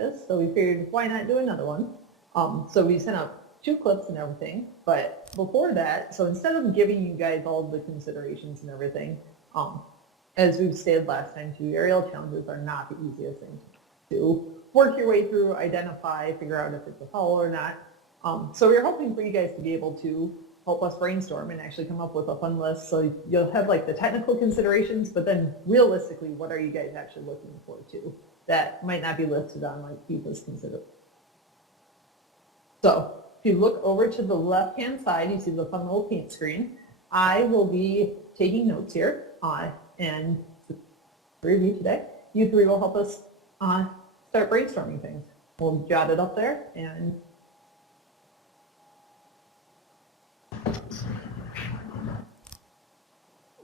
focus, so we figured why not do another one. So we sent out 2 clips and everything, but before that, so instead of giving you guys all the considerations and everything, as we've stated last time too, aerial challenges are not the easiest thing to work your way through, identify, figure out if it's a foul or not. So we're hoping for you guys to be able to help us brainstorm and actually come up with a fun list. So you'll have like the technical considerations, but then realistically, what are you guys actually looking for too? That might not be listed on like FIFA's consider. So if you look over to the left-hand side, you see the fun little paint screen. I will be taking notes here, and three of you today, you three will help us start brainstorming things. We'll jot it up there and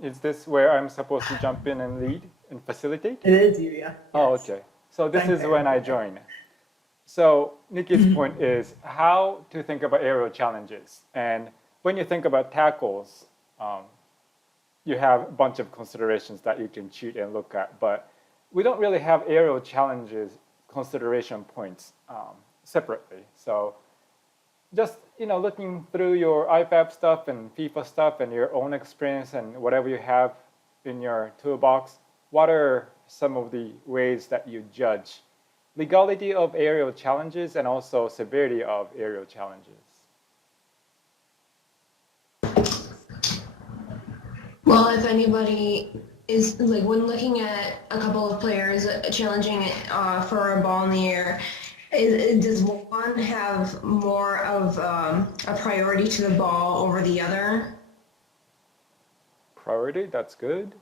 Is this where I'm supposed to jump in and lead and facilitate? it is you, yeah. Oh, Yes. okay. So this Thank is you. when I join. So Nikki's point is how to think about aerial challenges. And when you think about tackles, you have a bunch of considerations that you can cheat and look at. But we don't really have aerial challenges consideration points separately. So just looking through your IFAB stuff and FIFA stuff and your own experience and whatever you have in your toolbox, what are some of the ways that you judge legality of aerial challenges and also severity of aerial challenges? Well, if anybody is like when looking at a couple of players challenging for a ball in the air, does one have more of a priority to the ball over the other? Priority, that's good.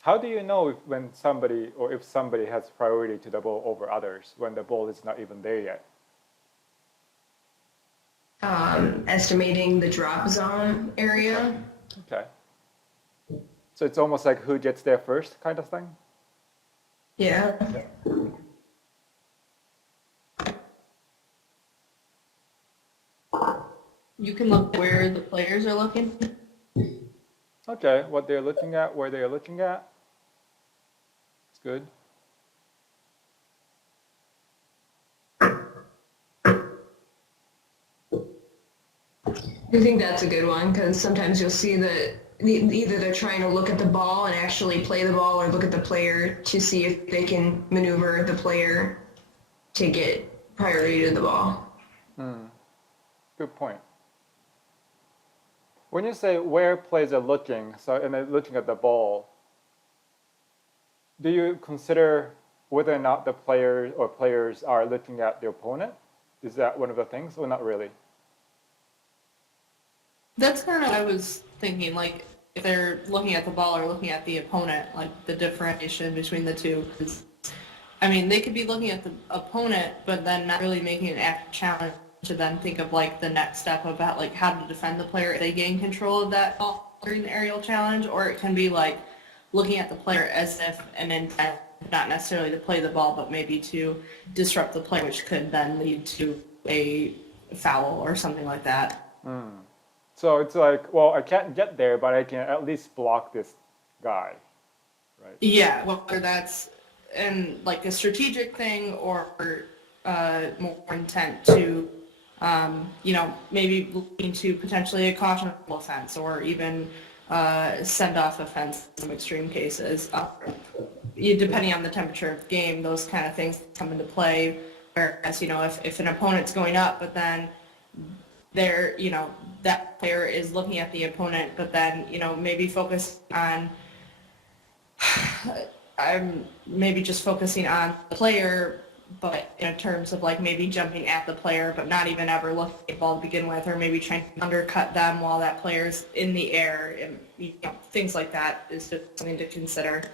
How do you know if somebody has priority to the ball over others when the ball is not even there yet? Estimating the drop zone area. Okay. So it's almost like who gets there first kind of thing? Yeah. You can look where the players are looking. Okay, what they're looking at, where they're looking at. It's good. I think that's a good one because sometimes you'll see that either they're trying to look at the ball and actually play the ball or look at the player to see if they can maneuver the player to get priority to the ball. Good point. When you say where players are looking, and they're looking at the ball, do you consider whether or not the players are looking at the opponent? Is that one of the things, or not really? That's kind of what I was thinking, like if they're looking at the ball or looking at the opponent, like the differentiation between the two. 'Cause, I mean, they could be looking at the opponent, but then not really making an active challenge to then think of like the next step about like how to defend the player if they gain control of that ball during the aerial challenge, or it can be like looking at the player as if an intent, not necessarily to play the ball, but maybe to disrupt the player, which could then lead to a foul or something like that. So it's like, well, I can't get there, but I can at least block this guy, right? Yeah, whether that's in like a strategic thing or more intent to, maybe looking to potentially a cautionable offense or even send off offense in some extreme cases. Depending on the temperature of the game, those kind of things come into play. Whereas, if an opponent's going up, but then that player is looking at the opponent, but then, maybe focus on, I'm maybe just focusing on the player, but in terms of like maybe jumping at the player, but not even ever looking at the ball to begin with, or maybe trying to undercut them while that player's in the air, and things like that is just something to consider.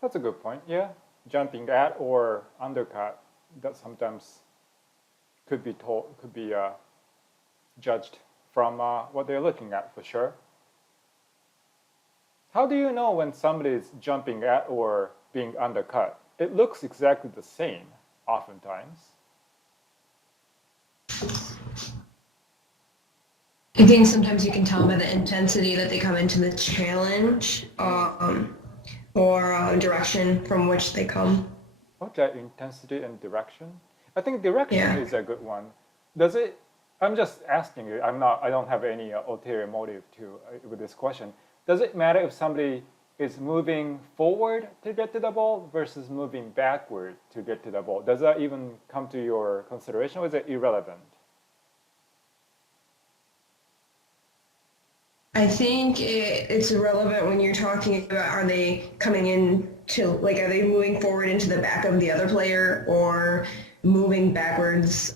That's a good point, yeah. Jumping at or undercut, that sometimes could be judged from what they're looking at, for sure. How do you know when somebody is jumping at or being undercut? It looks exactly the same, oftentimes. I think sometimes you can tell by the intensity that they come into the challenge, or direction from which they come. Okay, intensity and direction. I think direction Yeah. is a good one. Does it? I'm just asking you. I'm not. I don't have any ulterior motive to with this question. Does it matter if somebody is moving forward to get to the ball versus moving backward to get to the ball? Does that even come to your consideration, or is it irrelevant? I think it's irrelevant when you're talking about are they coming in to, like, are they moving forward into the back of the other player or moving backwards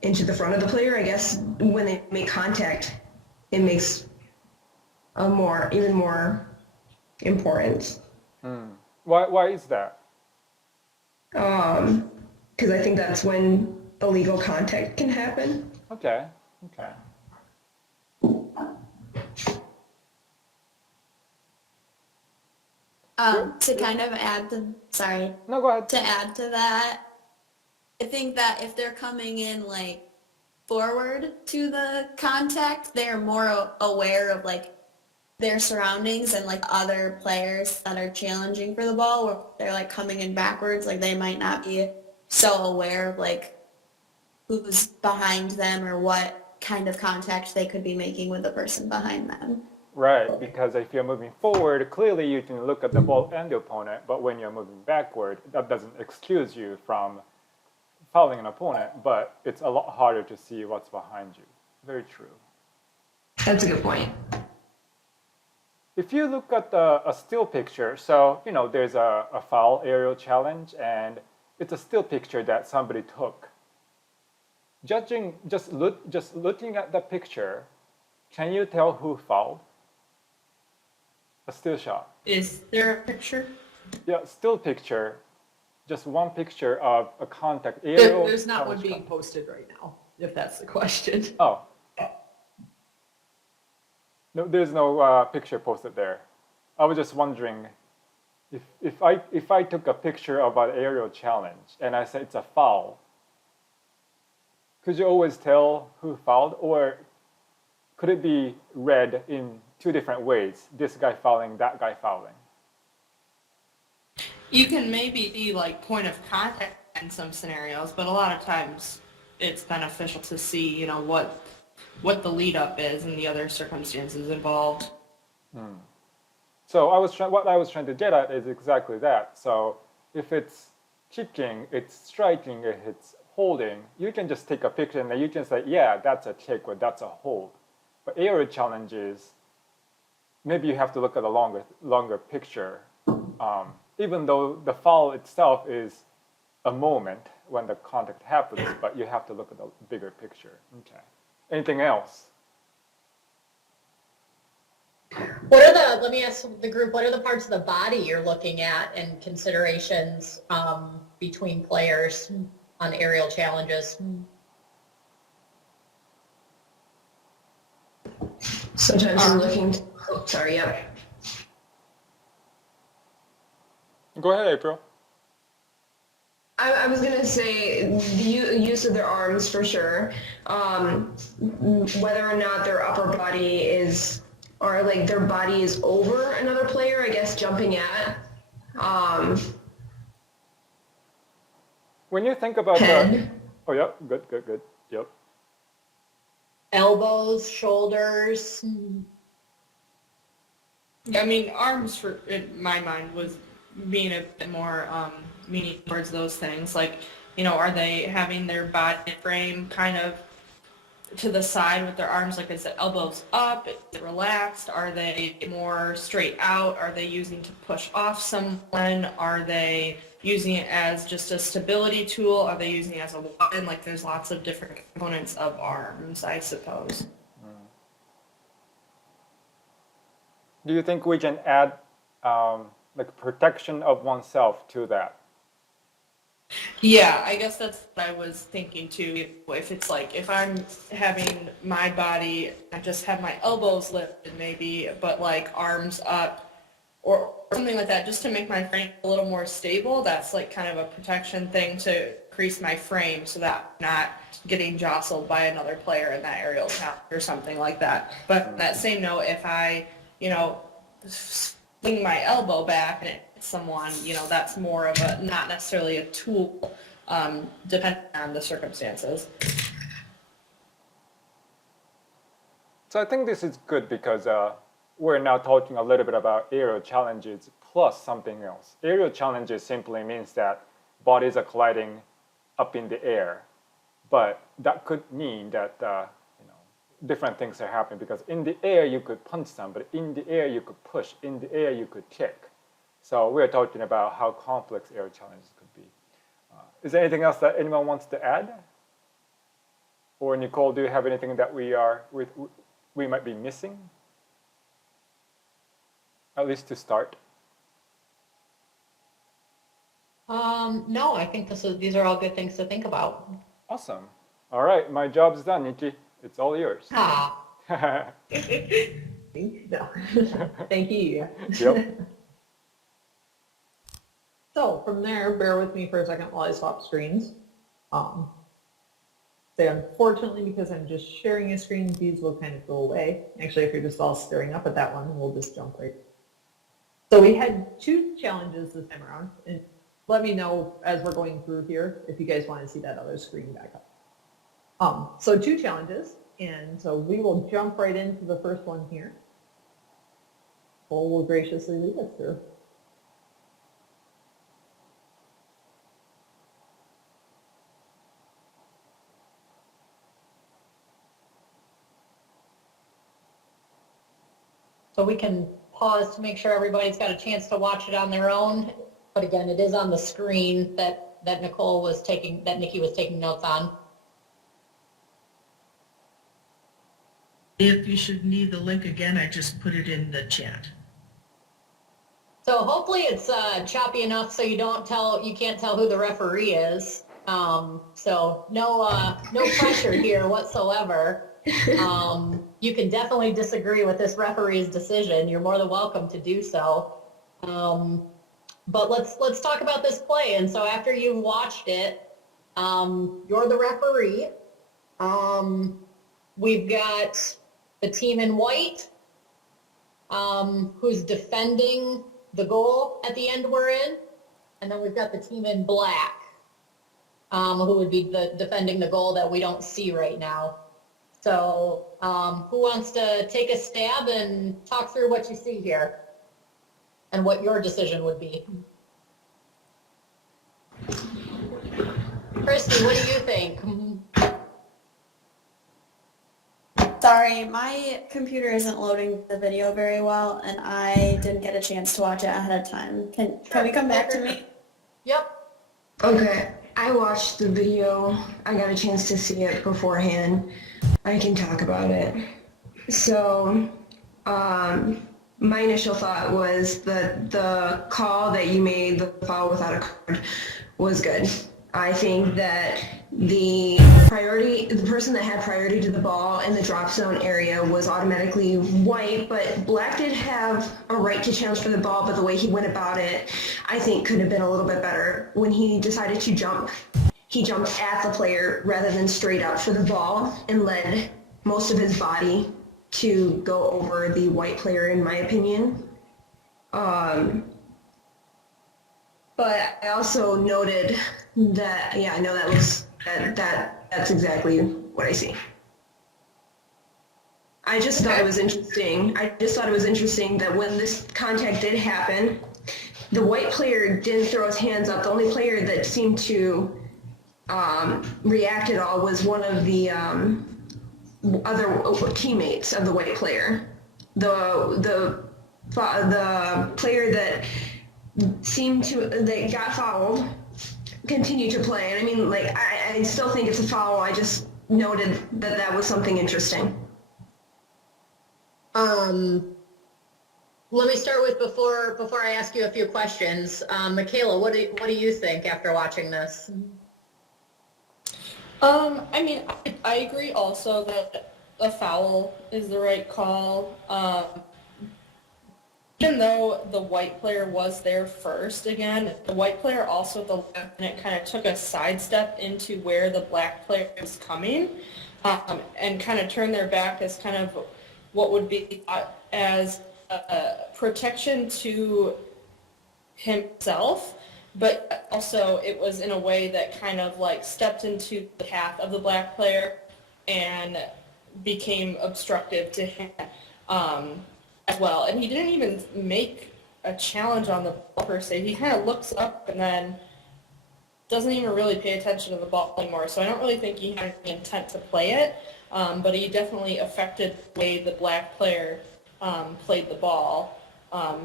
into the front of the player. I guess when they make contact, it makes even more important. Why is that? Because I think that's when illegal contact can happen. Okay. Okay. To kind of add to, sorry, No, go ahead. to add to that, I think that if they're coming in like forward to the contact, they're more aware of like their surroundings and like other players that are challenging for the ball, where they're like coming in backwards, like they might not be so aware of like who's behind them or what kind of contact they could be making with the person behind them. Right, because if you're moving forward, clearly you can look at the ball and the opponent, but when you're moving backward, that doesn't excuse you from fouling an opponent, but it's a lot harder to see what's behind you. Very true. That's a good point. If you look at a still picture, so, you know, there's a foul aerial challenge, and it's a still picture that somebody took. Judging, just looking at the picture, can you tell who fouled? A still shot. Is there a picture? Yeah, still picture, just one picture of a contact aerial. There's not one challenge being contact. posted right now, if that's the question. Oh. No, there's no picture posted there. I was just wondering if I took a picture of an aerial challenge and I said it's a foul, could you always tell who fouled, or could it be read in two different ways? This guy fouling, that guy fouling. You can maybe be like point of contact in some scenarios, but a lot of times it's beneficial to see, you know, what the lead up is and the other circumstances involved. So what I was trying to get at is exactly that. So if it's kicking, it's striking, if it's holding, you can just take a picture and then you can say, yeah, that's a kick or that's a hold. But aerial challenges, maybe you have to look at a longer picture. Even though the foul itself is a moment when the contact happens, but you have to look at the bigger picture. Okay. Anything else? Let me ask the group, what are the parts of the body you're looking at and considerations between players on aerial challenges? Sometimes I'm looking. Sorry. Yep. Go ahead, April. I was gonna say the use of their arms for sure. Whether or not their upper body is, or like their body is over another player, I guess jumping at. When you think about Head. oh yeah, good, yep. Elbows, shoulders. I mean, arms for in my mind was being a bit more meaning towards those things. Like, you know, are they having their body frame kind of to the side with their arms, like I said, elbows up, is it relaxed? Are they more straight out? Are they using to push off someone? Are they using it as just a stability tool? Are they using it as a weapon? Like, there's lots of different components of arms, I suppose. Do you think we can add like protection of oneself to that? Yeah, I guess that's what I was thinking too. If it's like, if I'm having my body, I just have my elbows lifted maybe, but like arms up or something like that, just to make my frame a little more stable. That's like kind of a protection thing to increase my frame so that I'm not getting jostled by another player in that aerial challenge or something like that. But on that same note, if I, swing my elbow back and it hits someone, that's more of a, not necessarily a tool, depending on the circumstances. So I think this is good because we're now talking a little bit about aerial challenges plus something else. Aerial challenges simply means that bodies are colliding up in the air, but that could mean that different things are happening because in the air you could punch somebody, in the air you could push, in the air you could kick. So we're talking about how complex aerial challenges could be. Is there anything else that anyone wants to add? Or Nicole, do you have anything that we might be missing? At least to start. No, I think these are all good things to think about. Awesome. All right, my job's done, Nikki. It's all yours. Ah, No. Thank you. Yep. So from there, bear with me for a second while I swap screens. Say unfortunately, because I'm just sharing a screen, these will kind of go away. Actually, if you're just all staring up at that one, we'll just jump right. So we had 2 challenges this time around, and let me know as we're going through here if you guys want to see that other screen back up. So 2 challenges, and so we will jump right into the first one here. Cole will graciously lead us through. so we can pause to make sure everybody's got a chance to watch it on their own. But again, it is on the screen that Nikki was taking notes on. If you should need the link again, I just put it in the chat. So hopefully it's choppy enough so you can't tell who the referee is. So no pressure here whatsoever. You can definitely disagree with this referee's decision. You're more than welcome to do so. But let's talk about this play. And so after you've watched it, you're the referee. We've got the team in white, who's defending the goal at the end we're in. And then we've got the team in black, who would be defending the goal that we don't see right now. So who wants to take a stab and talk through what you see here and what your decision would be? Christy, what do you think? Sorry, my computer isn't loading the video very well, and I didn't get a chance to watch it ahead of time. Can we come back to me? Yep. Okay, I watched the video. I got a chance to see it beforehand. I can talk about it. So, my initial thought was that the call that you made, the foul without a card, was good. I think that the person that had priority to the ball in the drop zone area was automatically white, but black did have a right to challenge for the ball, but the way he went about it, I think could have been a little bit better. When he decided to jump, he jumped at the player rather than straight up for the ball and led most of his body to go over the white player, in my opinion. But I also noted that, yeah, I know that's exactly what I see. I just thought it was interesting. That when this contact did happen, the white player didn't throw his hands up. The only player that seemed to react at all was one of the other teammates of the white player. The player that that got fouled continued to play. And I mean, like, I still think it's a foul. I just noted that was something interesting. Let me start with before I ask you a few questions. Michaela, what do you think after watching this? I mean, I agree also that a foul is the right call. even though the white player was there first again, the white player also at the last minute kind of took a sidestep into where the black player was coming, and kind of turned their back as kind of what would be thought as protection to himself, but also it was in a way that kind of like stepped into the path of the black player and became obstructive to him as well. And he didn't even make a challenge on the ball per se. He kind of looks up and then doesn't even really pay attention to the ball anymore. So I don't really think he had the intent to play it, but he definitely affected the way the black player played the ball.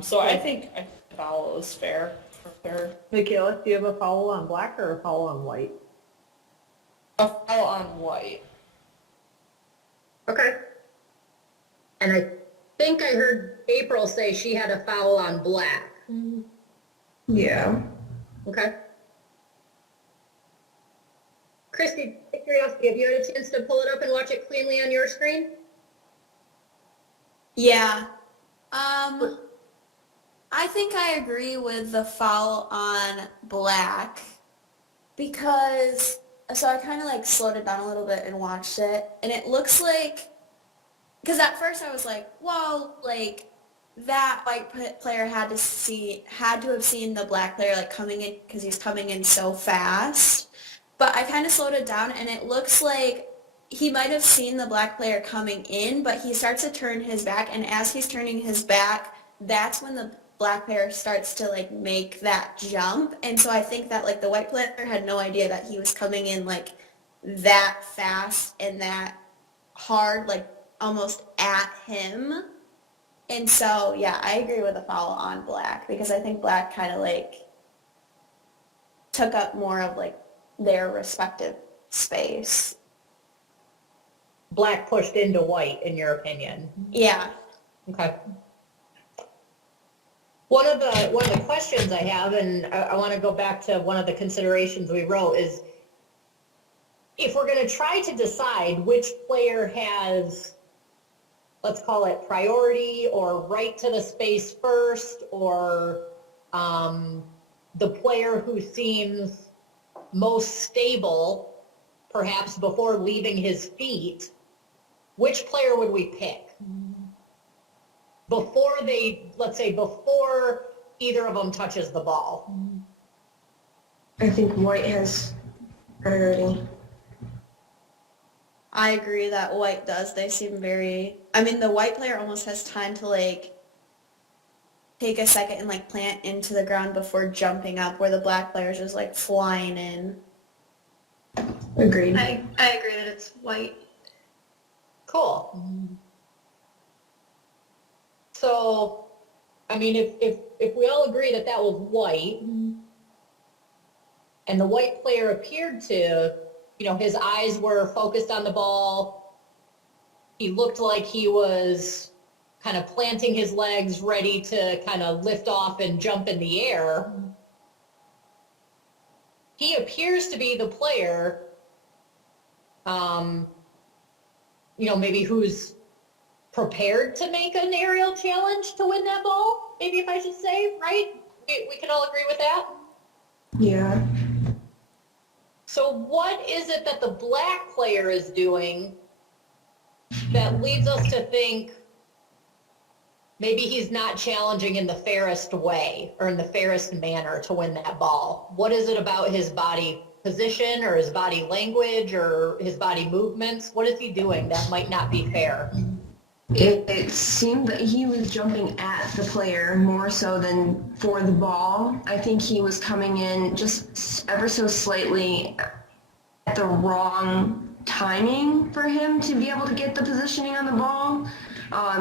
So I think the foul is fair for her. Michaela, do you have a foul on black or a foul on white? A foul on white. Okay. And I think I heard April say she had a foul on black. Yeah. Okay. Christy, curiosity, have you had a chance to pull it up and watch it cleanly on your screen? Yeah. I think I agree with the foul on black because, so I kind of like slowed it down a little bit and watched it, and it looks like, because at first I was like, well, like that white player had to have seen the black player like coming in because he's coming in so fast. But I kind of slowed it down, and it looks like he might have seen the black player coming in, but he starts to turn his back, and as he's turning his back, that's when the black player starts to like make that jump. And so I think that like the white player had no idea that he was coming in like that fast and that hard, like almost at him. And so, yeah, I agree with the foul on black because I think black kind of like took up more of like their respective space. Black pushed into white, in your opinion. Yeah. Okay. One of the questions I have, and I want to go back to one of the considerations we wrote, is if we're going to try to decide which player has, let's call it priority or right to the space first, or the player who seems most stable, perhaps before leaving his feet, which player would we pick? Before let's say before either of them touches the ball. I think white has priority. I agree that white does. They seem very, I mean, the white player almost has time to like take a second and like plant into the ground before jumping up, where the black player is just like flying in. Agreed. I agree that it's white. Cool. So, I mean, if we all agree that that was white, and the white player appeared to, his eyes were focused on the ball, he looked like he was kind of planting his legs, ready to kind of lift off and jump in the air, he appears to be the player, maybe who's prepared to make an aerial challenge to win that ball, maybe, if I should say, right? We can all agree with that? Yeah. So what is it that the black player is doing that leads us to think maybe he's not challenging in the fairest way or in the fairest manner to win that ball? What is it about his body position or his body language or his body movements? What is he doing that might not be fair? It seemed that he was jumping at the player more so than for the ball. I think he was coming in just ever so slightly at the wrong timing for him to be able to get the positioning on the ball.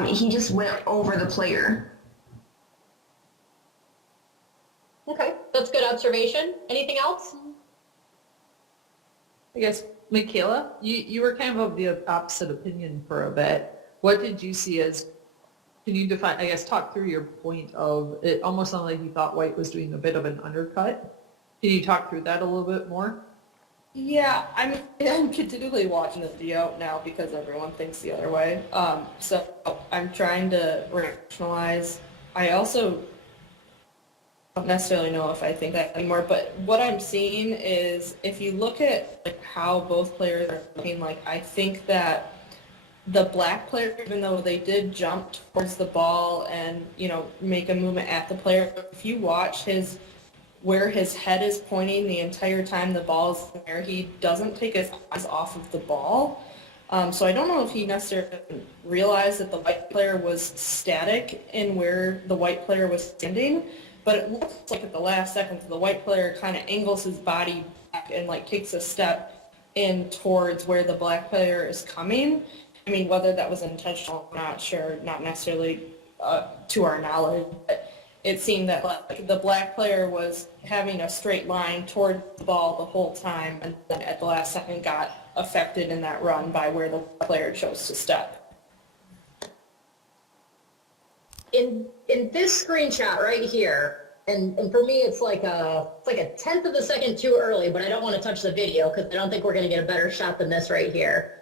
He just went over the player. Okay, that's good observation. Anything else? I guess, Michaela, you were kind of the opposite opinion for a bit. What did you see as, can you define, I guess, talk through your point of, it almost sounded like you thought white was doing a bit of an undercut. Can you talk through that a little bit more? Yeah, I'm continually watching the video now because everyone thinks the other way. So I'm trying to rationalize I also don't necessarily know if I think that anymore, but what I'm seeing is if you look at like how both players are looking, like I think that the black player, even though they did jump towards the ball and, you know, make a movement at the player, if you watch where his head is pointing the entire time the ball is in the air, he doesn't take his eyes off of the ball. So I don't know if he necessarily realized that the white player was static in where the white player was standing, but it looks like at the last second the white player kind of angles his body back and like takes a step in towards where the black player is coming. I mean, whether that was intentional, I'm not sure, not necessarily to our knowledge, but it seemed that like, the black player was having a straight line toward the ball the whole time, and then at the last second got affected in that run by where the player chose to step. In this screenshot right here, and for me it's like a tenth of a second too early, but I don't want to touch the video because I don't think we're going to get a better shot than this right here.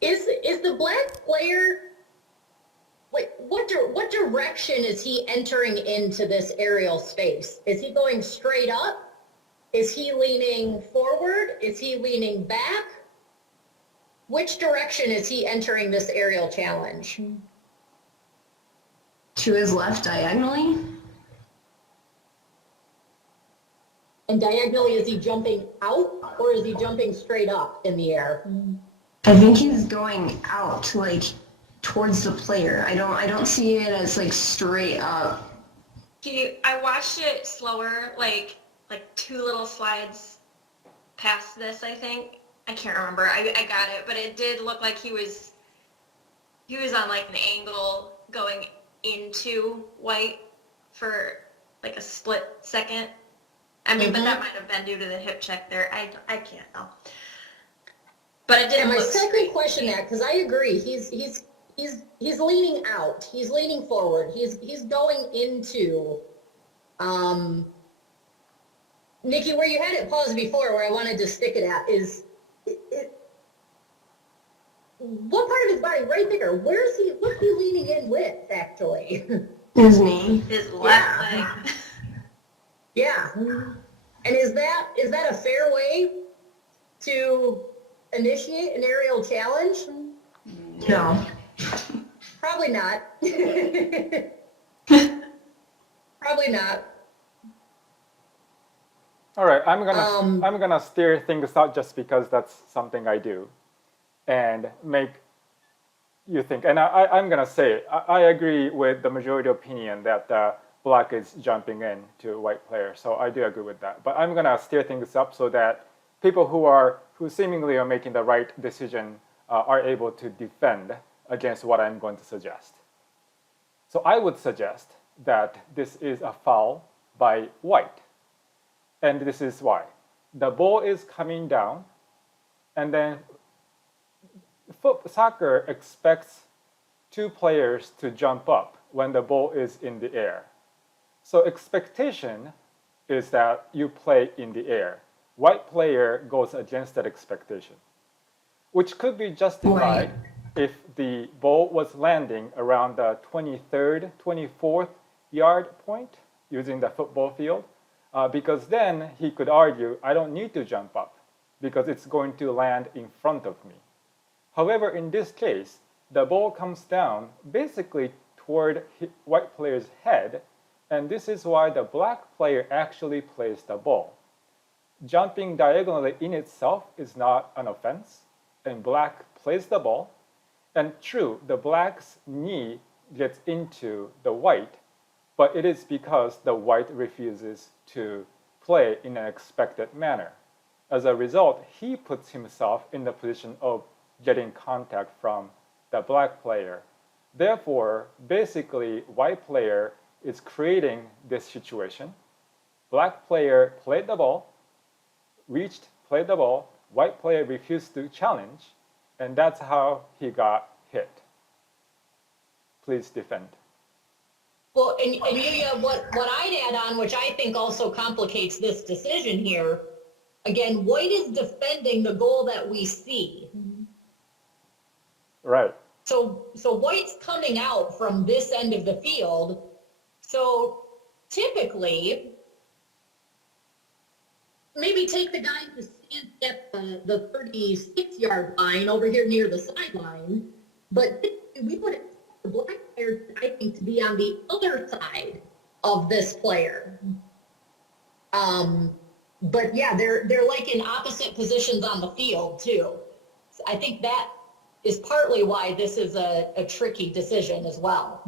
Is the black player, like, what direction is he entering into this aerial space? Is he going straight up? Is he leaning forward? Is he leaning back? Which direction is he entering this aerial challenge? To his left diagonally. And diagonally, is he jumping out or is he jumping straight up in the air? I think he's going out, like towards the player. I don't see it as like straight up. I watched it slower, like 2 little slides past this, I think. I can't remember. I got it, but it did look like he was on like an angle going into white for like a split second. I mean, but that might have been due to the hip check there. I can't know. But it didn't And my look second straight. question that, because I agree, he's leaning out, he's leaning forward, he's going into, Nikki, where you had it paused before, where I wanted to stick it at is, what part of his body right there? What's he leaning in with, actually? His knee. His left leg. Yeah. And is that a fair way to initiate an aerial challenge? No. Probably not. Probably not. All right, I'm gonna steer things out just because that's something I do, and make you think. And I'm gonna say I agree with the majority opinion that black is jumping in to white player. So I do agree with that. But I'm gonna steer things up so that people who seemingly are making the right decision are able to defend against what I'm going to suggest. So I would suggest that this is a foul by white. And this is why. The ball is coming down, and then soccer expects 2 players to jump up when the ball is in the air. So expectation is that you play in the air. White player goes against that expectation, which could be justified if the ball was landing around the 23rd, 24th yard point using the football field. Because then he could argue, I don't need to jump up because it's going to land in front of me. However, in this case, the ball comes down basically toward white player's head, and this is why the black player actually plays the ball. Jumping diagonally in itself is not an offense, and black plays the ball. And true, the black's knee gets into the white, but it is because the white refuses to play in an expected manner. As a result, he puts himself in the position of getting contact from the black player. Therefore, basically, white player is creating this situation. Black player played the ball, played the ball, white player refused to challenge, and that's how he got hit. Please defend. Well, and Yuya, what I'd add on, which I think also complicates this decision here, again, white is defending the goal that we see. Right. So white's coming out from this end of the field. So typically, maybe take the guy who stands at the 36-yard line over here near the sideline. But we would expect the black player, I think, to be on the other side of this player. But yeah, they're like in opposite positions on the field too. So I think that is partly why this is a tricky decision as well.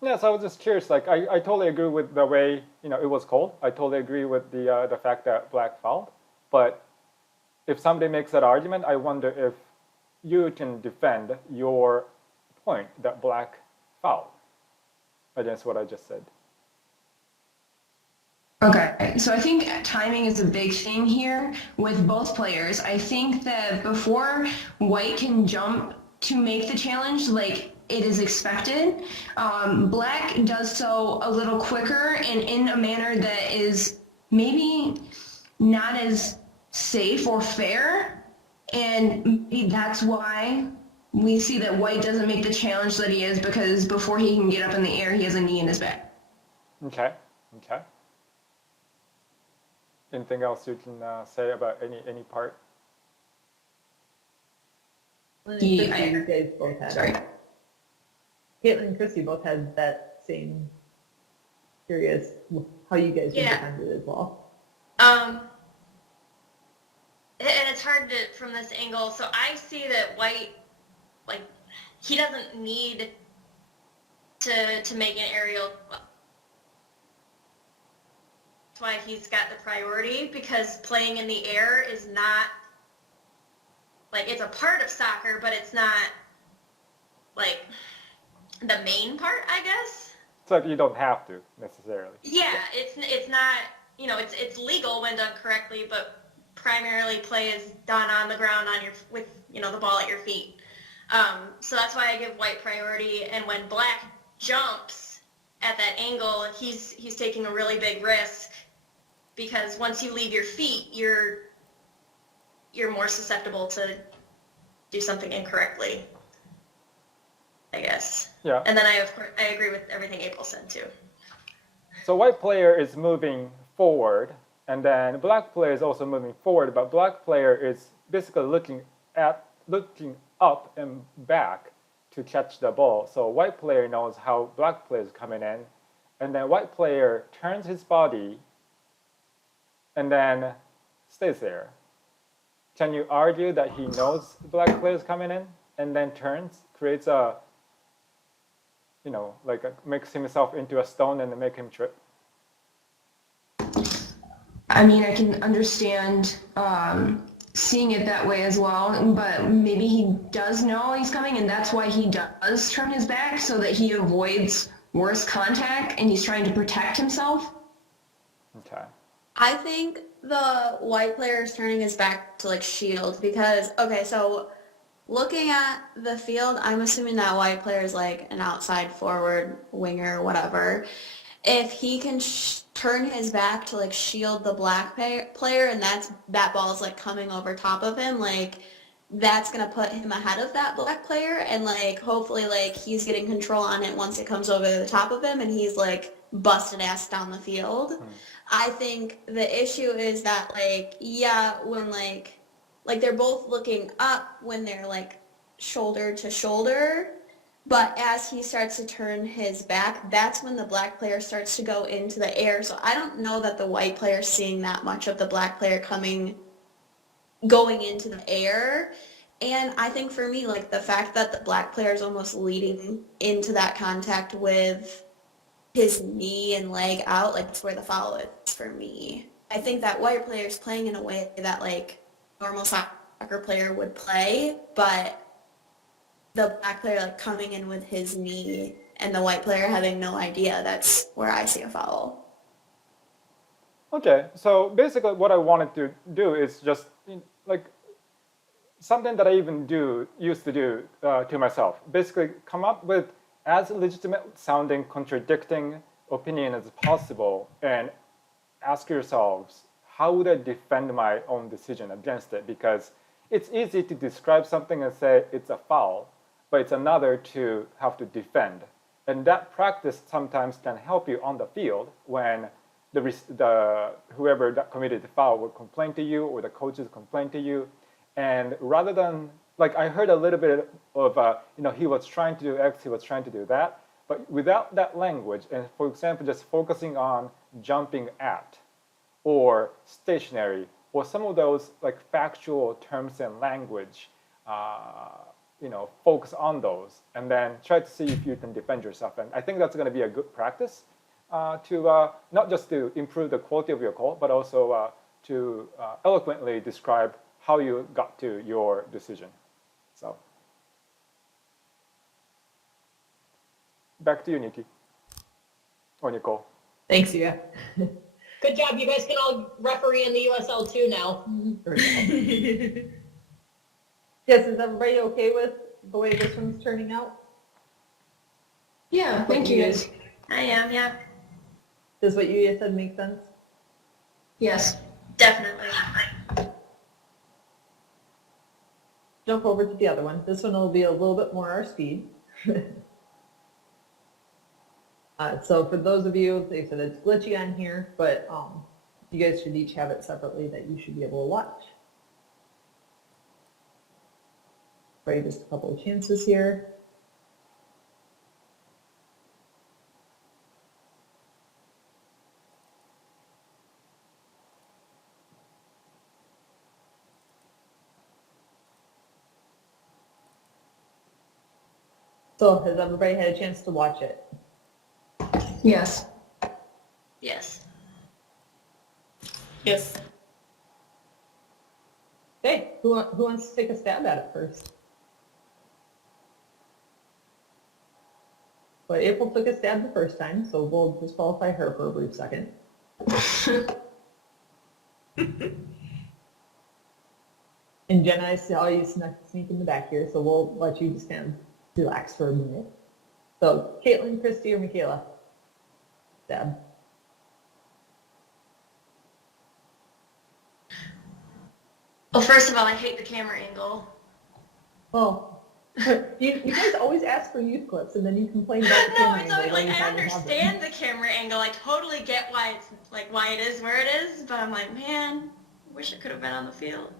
Yes, I was just curious. Like, I totally agree with the way it was called. I totally agree with the fact that black fouled. But if somebody makes that argument, I wonder if you can defend your point that black fouled against what I just said. Okay, so I think timing is a big thing here with both players. I think that before white can jump to make the challenge, like it is expected, black does so a little quicker and in a manner that is maybe not as safe or fair. And maybe that's why we see that white doesn't make the challenge that he is, because before he can get up in the air, he has a knee in his back. Okay. Anything else you can say about any part? Caitlin and Yeah, Chrissy, you guys both had. Sorry. Caitlin and Chrissy both had that same. Curious how you guys would Yeah. defend it as well. And it's hard to from this angle. So I see that white, like, he doesn't need to make an aerial. That's why he's got the priority, because playing in the air is not, like, it's a part of soccer, but it's not like the main part, I guess. So you don't have to necessarily. Yeah, it's not, it's legal when done correctly, but primarily play is done on the ground with the ball at your feet. So that's why I give white priority. And when black jumps at that angle, he's taking a really big risk, because once you leave your feet, you're more susceptible to do something incorrectly, I guess. Yeah. And then I agree with everything April said too. So white player is moving forward, and then black player is also moving forward, but black player is basically looking up and back to catch the ball. So white player knows how black player is coming in, and then white player turns his body and then stays there. Can you argue that he knows the black player is coming in and then turns, creates makes himself into a stone and make him trip? I mean, I can understand seeing it that way as well, but maybe he does know he's coming, and that's why he does turn his back, so that he avoids worse contact, and he's trying to protect himself. Okay. I think the white player is turning his back to like shield, because, okay, so looking at the field, I'm assuming that white player is like an outside forward, winger, whatever. If he can turn his back to like shield the black player, and that ball is like coming over top of him, like that's gonna put him ahead of that black player, and like hopefully like he's getting control on it once it comes over the top of him, and he's like busted ass down the field. I think the issue is that like, yeah, when like they're both looking up when they're like shoulder to shoulder, but as he starts to turn his back, that's when the black player starts to go into the air. So I don't know that the white player is seeing that much of the black player going into the air. And I think for me, like the fact that the black player is almost leading into that contact with his knee and leg out, like that's where the foul is for me. I think that white player is playing in a way that like normal soccer player would play, but the black player like coming in with his knee and the white player having no idea, that's where I see a foul. Okay, so basically what I wanted to do is just like something that I even used to do to myself. Basically come up with as legitimate sounding contradicting opinion as possible and ask yourselves, how would I defend my own decision against it? Because it's easy to describe something and say it's a foul, but it's another to have to defend. And that practice sometimes can help you on the field when whoever that committed the foul will complain to you or the coaches complain to you. And rather than, like I heard a little bit of, he was trying to do X, he was trying to do that. But without that language, and for example, just focusing on jumping at or stationary or some of those like factual terms and language, focus on those and then try to see if you can defend yourself. And I think that's going to be a good practice to not just to improve the quality of your call, but also to eloquently describe how you got to your decision. So back to you, Nikki or Nicole. Thanks, yeah. Good job. You guys can all referee in the USL too now. Yes, is everybody okay with the way this one's turning out? Yeah, thank you guys. I am, yeah. Does what you said make sense? Yes. Definitely. Jump over to the other one. This one will be a little bit more our speed. So for those of you, they said it's glitchy on here, but you guys should each have it separately that you should be able to watch. Right, just a couple of chances here. So has everybody had a chance to watch it? Yes. Yes. Yes. Hey, who wants to take a stab at it first? But April took a stab the first time, so we'll disqualify her for a brief second. And Jenna, I saw you sneak in the back here, so we'll let you just kind of relax for a minute. So, Caitlin, Christy, or Michaela? Stab. Well, first of all, I hate the camera angle. Well, you guys always ask for youth clips, and then you complain about the No, camera it's angle always, while like, you I finally have them. understand the camera angle. I totally get why it's, like, why it is where it is, but I'm like, man, I wish it could have been on the field.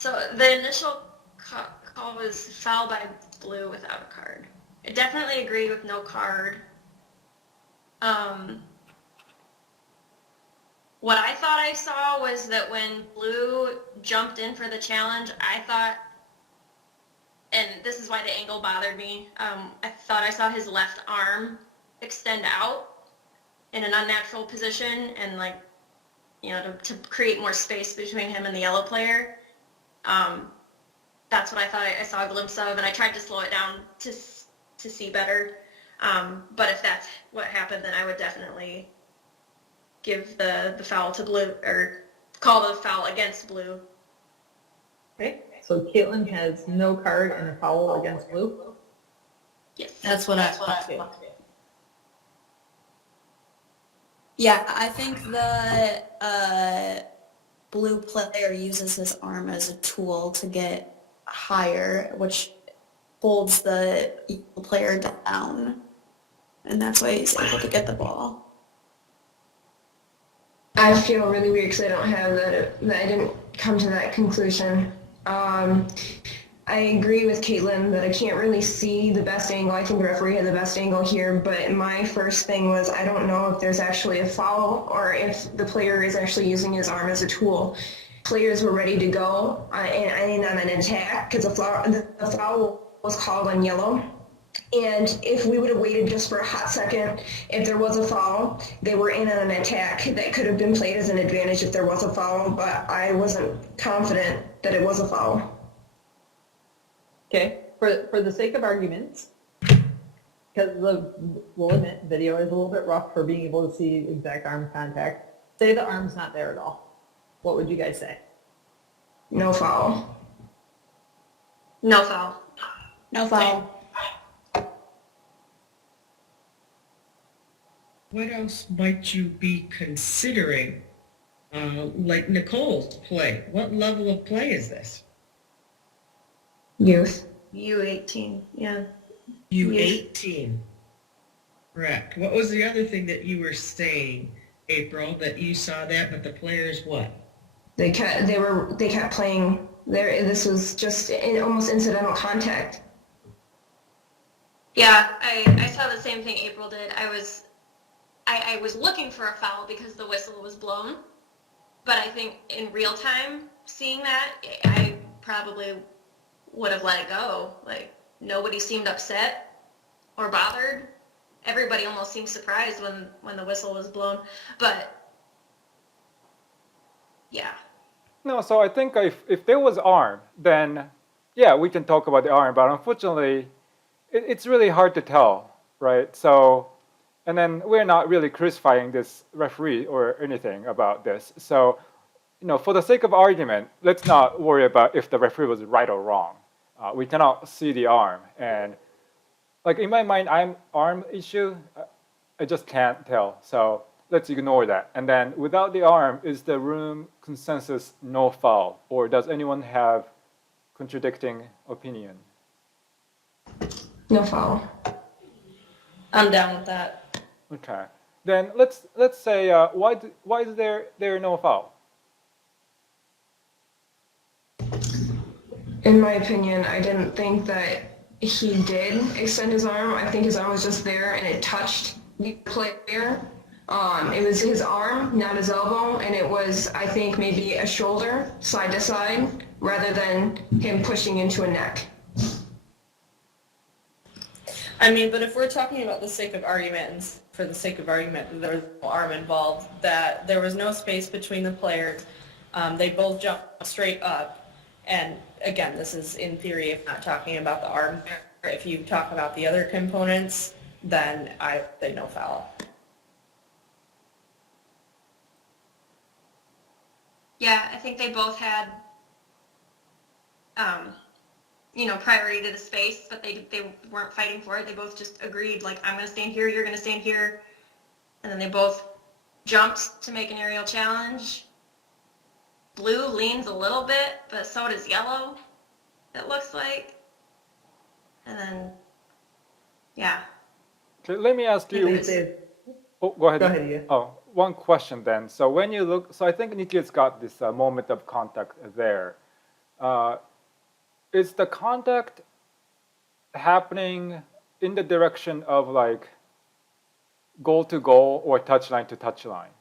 So the initial call was foul by Blue without a card. I definitely agree with no card. What I thought I saw was that when Blue jumped in for the challenge, I thought, and this is why the angle bothered me, I thought I saw his left arm extend out in an unnatural position and like, to create more space between him and the yellow player. That's what I thought I saw a glimpse of, and I tried to slow it down to see better. But if that's what happened, then I would definitely give the foul to Blue, or call the foul against Blue. Okay, so Caitlin has no card and a foul against Blue. Yes. That's what I Okay. Yeah, I think the blue player uses his arm as a tool to get higher, which holds the yellow player down, and that's why he's able to get the ball. I feel really weird because I don't have that I didn't come to that conclusion. I agree with Caitlin that I can't really see the best angle. I think the referee had the best angle here, but my first thing was I don't know if there's actually a foul or if the player is actually using his arm as a tool. Players were ready to go and on an attack because the foul was called on yellow. And if we would have waited just for a hot second, if there was a foul, they were in on an attack that could have been played as an advantage if there was a foul, but I wasn't confident that it was a foul. Okay, for the sake of arguments, because we'll admit, video is a little bit rough for being able to see exact arm contact. Say the arm's not there at all. What would you guys say? No foul. No foul. No foul. What else might you be considering like Nicole's play. What level of play is this? Youth. U18, yeah. U18. Correct. What was the other thing that you were saying, April, that you saw that, but the players what? They kept playing there. This was just almost incidental contact. Yeah, I saw the same thing April did. I was looking for a foul because the whistle was blown, but I think in real time seeing that, I probably would have let it go. Like, nobody seemed upset or bothered. Everybody almost seemed surprised when the whistle was blown, but yeah. No, so I think if there was arm, then yeah, we can talk about the arm. But unfortunately, it's really hard to tell, right? So, and then we're not really crucifying this referee or anything about this. So, for the sake of argument, let's not worry about if the referee was right or wrong. We cannot see the arm, and like in my mind, arm issue, I just can't tell. So let's ignore that. And then without the arm, is the room consensus no foul, or does anyone have contradicting opinion? No foul. I'm down with that. Okay. Then let's say why is there no foul? In my opinion, I didn't think that he did extend his arm. I think his arm was just there and it touched the player. It was his arm, not his elbow, and it was, I think, maybe a shoulder, side to side, rather than him pushing into a neck. I mean, but if we're talking about the sake of argument, and for the sake of argument, that there was no arm involved, that there was no space between the players, they both jumped straight up, and again, this is in theory, if not talking about the arm. If you talk about the other components, then I say no foul. Yeah, I think they both had, priority to the space, but they weren't fighting for it. They both just agreed, like, I'm going to stand here, you're going to stand here. And then they both jumped to make an aerial challenge. Blue leans a little bit, but so does yellow, it looks like. And then, yeah. Okay, let me ask They you. say- Oh, go ahead. Go ahead, Ian. Oh, one question then. So when you look, so I think Nikki's got this moment of contact there. Is the contact happening in the direction of like goal to goal or touchline to touchline?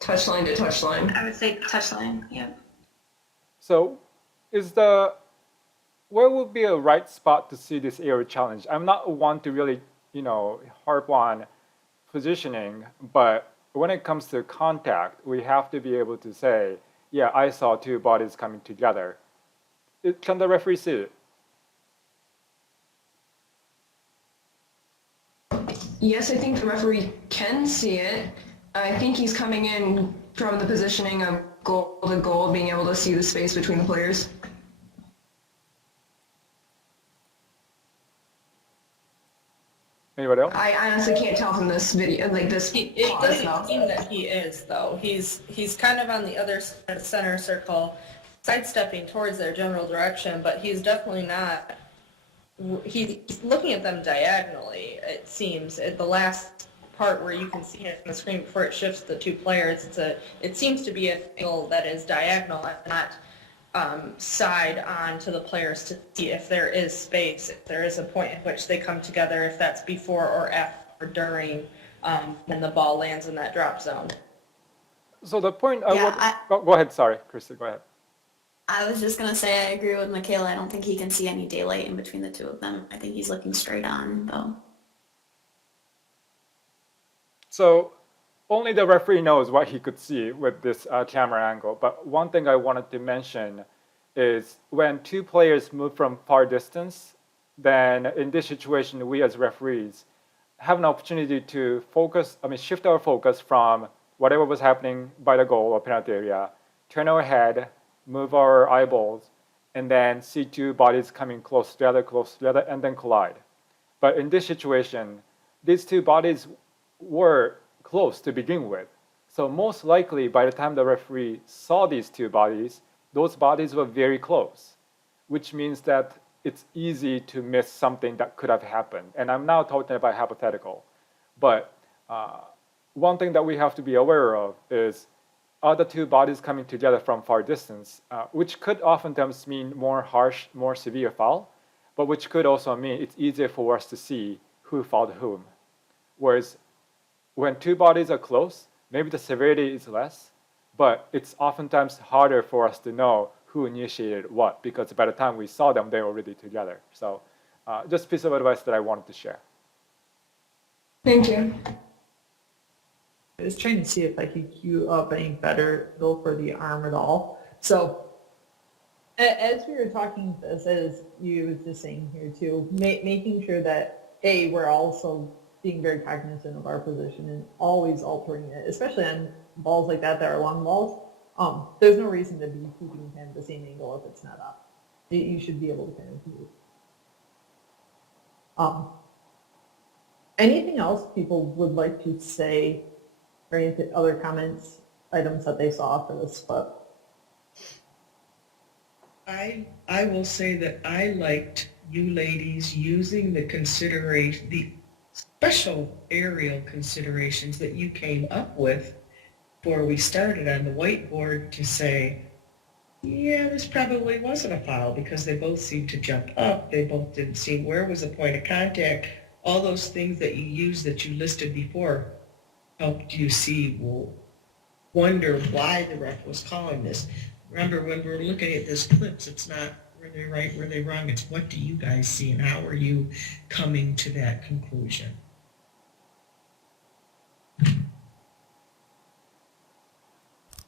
Touchline to touchline. I would say touchline, yeah. So where would be a right spot to see this aerial challenge? I'm not one to really, harp on positioning, but when it comes to contact, we have to be able to say, yeah, I saw two bodies coming together. Can the referee see it? Yes, I think the referee can see it. I think he's coming in from the positioning of goal to goal, being able to see the space between the players. Anybody else? I honestly can't tell from this video, like this. It pause, doesn't no. seem that he is, though. He's kind of on the other side of center circle, sidestepping towards their general direction, but he's definitely not. He's looking at them diagonally, it seems. At the last part where you can see it on the screen before it shifts the two players, it seems to be an angle that is diagonal and not side on to the players to see if there is space, if there is a point at which they come together, if that's before or after or during when the ball lands in that drop zone. So the point Yeah, go ahead, sorry, Christy, go ahead. I was just gonna say I agree with Michaela. I don't think he can see any daylight in between the two of them. I think he's looking straight on, though. So only the referee knows what he could see with this camera angle. But one thing I wanted to mention is when two players move from far distance, then in this situation, we as referees have an opportunity to shift our focus from whatever was happening by the goal or penalty area, turn our head, move our eyeballs, and then see two bodies coming close together, and then collide. But in this situation, these two bodies were close to begin with. So most likely, by the time the referee saw these two bodies, those bodies were very close, which means that it's easy to miss something that could have happened. And I'm now talking about hypothetical. But one thing that we have to be aware of is, are the two bodies coming together from far distance, which could oftentimes mean more harsh, more severe foul, but which could also mean it's easier for us to see who fouled whom. Whereas when two bodies are close, maybe the severity is less, but it's oftentimes harder for us to know who initiated what, because by the time we saw them, they were already together. So just a piece of advice that I wanted to share. Thank you. I was trying to see if I could queue up any better though for the arm at all. So as we were talking this, as you was just saying here too, making sure that we're also being very cognizant of our position and always altering it, especially on balls like that are long balls. There's no reason to be keeping kind of the same angle if it's not up. You should be able to kind of move. Anything else people would like to say, or any other comments, items that they saw for this clip? I will say that I liked you ladies using the special aerial considerations that you came up with before we started on the whiteboard to say, yeah, this probably wasn't a foul because they both seemed to jump up. They both didn't see where was the point of contact. All those things that you used that you listed before helped you see, wonder why the ref was calling this. Remember, when we're looking at this clips, it's not were they right, were they wrong, it's what do you guys see and how are you coming to that conclusion?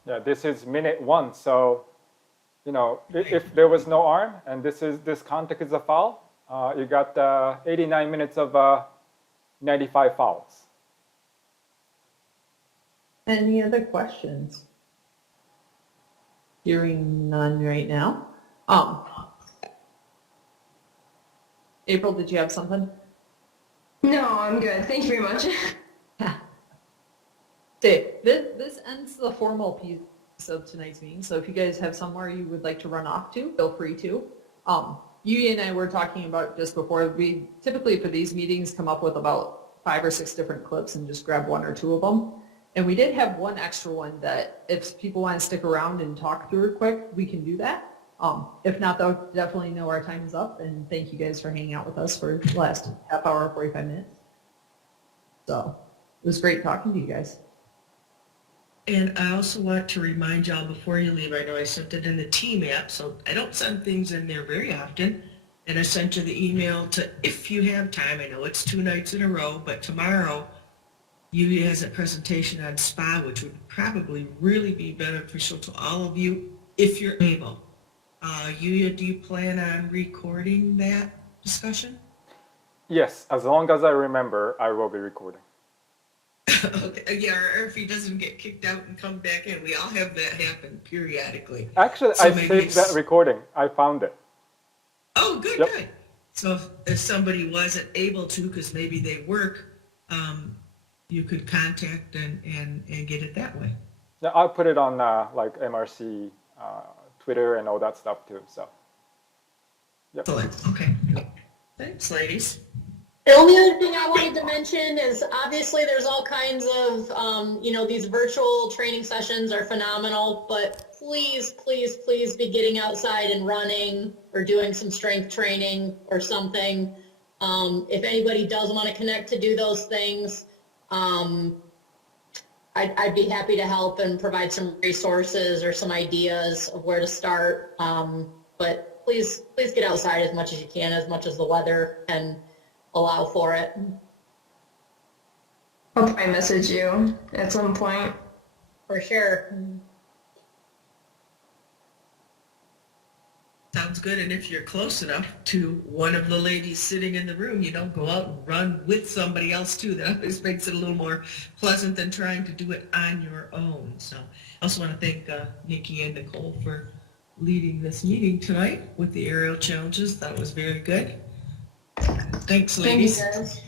Yeah, this is minute 1, so if there was no arm and this contact is a foul, you got 89 minutes of 95 fouls. Any other questions? Hearing none right now. April, did you have something? No, I'm good. Thank you very much. Okay, this ends the formal piece of tonight's meeting, so if you guys have somewhere you would like to run off to, feel free to. Yu and I were talking about just before, we typically for these meetings come up with about 5 or 6 different clips and just grab 1 or 2 of them. And we did have one extra one that if people want to stick around and talk through it quick, we can do that. If not, though, definitely know our time is up, and thank you guys for hanging out with us for the last half hour, 45 minutes. So it was great talking to you guys. And I also want to remind y'all before you leave, I know I sent it in the team app, so I don't send things in there very often. And I sent you the email to, if you have time, I know it's 2 nights in a row, but tomorrow Yuya has a presentation on SPA, which would probably really be beneficial to all of you if you're able. Yuya, do you plan on recording that discussion? Yes, as long as I remember, I will be recording. Okay, yeah, or if he doesn't get kicked out and come back in. We all have that happen periodically. Actually, So I maybe saved that it's- recording. I found it. Oh, good, Yep. good. So if somebody wasn't able to, because maybe they work, you could contact and get it that way. Yeah, I'll put it on like MRC, Twitter, and all that stuff too. So, yep. Excellent. Okay. Thanks, ladies. The only other thing I wanted to mention is obviously there's all kinds of, these virtual training sessions are phenomenal, but please, please, please be getting outside and running or doing some strength training or something. If anybody does want to connect to do those things, I'd be happy to help and provide some resources or some ideas of where to start. But please get outside as much as you can, as much as the weather can allow for it. I'll probably message you at some point. For sure. Sounds good. And if you're close enough to one of the ladies sitting in the room, you don't go out and run with somebody else too. That always makes it a little more pleasant than trying to do it on your own. So I also want to thank Nikki and Nicole for leading this meeting tonight with the aerial challenges. That was very good. Thanks, ladies. Thank you, guys.